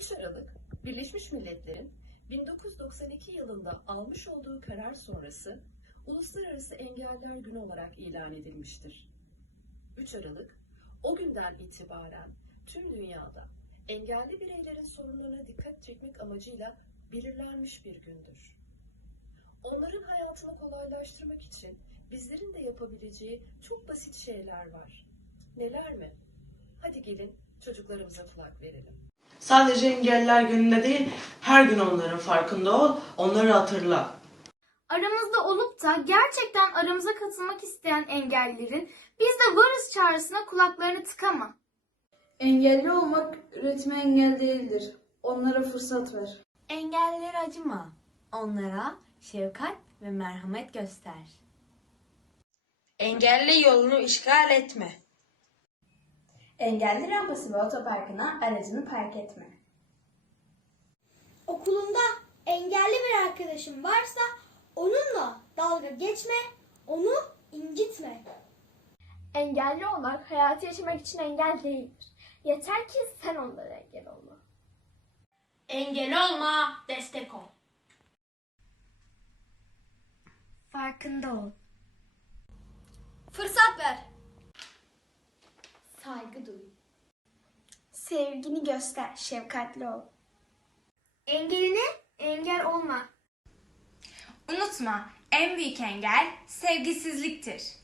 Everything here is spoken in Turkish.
3 Aralık Birleşmiş Milletler'in 1992 yılında almış olduğu karar sonrası Uluslararası Engeller Günü olarak ilan edilmiştir. 3 Aralık o günden itibaren tüm dünyada engelli bireylerin sorunlarına dikkat çekmek amacıyla belirlenmiş bir gündür. Onların hayatını kolaylaştırmak için bizlerin de yapabileceği çok basit şeyler var. Neler mi? Hadi gelin çocuklarımıza kulak verelim. Sadece engeller gününde değil, her gün onların farkında ol, onları hatırla. Aramızda olup da gerçekten aramıza katılmak isteyen engellilerin biz de varız çağrısına kulaklarını tıkama. Engelli olmak üretime engel değildir. Onlara fırsat ver. Engellilere acıma. Onlara şefkat ve merhamet göster. Engelli yolunu işgal etme. Engelli rampası ve otoparkına aracını park etme. Okulunda engelli bir arkadaşın varsa onunla dalga geçme, onu incitme. Engelli olmak hayatı yaşamak için engel değildir. Yeter ki sen onlara engel olma. Engel olma, destek ol. Farkında ol. Fırsat ver. Saygı duy. Sevgini göster, şefkatli ol. Engeline engel olma. Unutma, en büyük engel sevgisizliktir.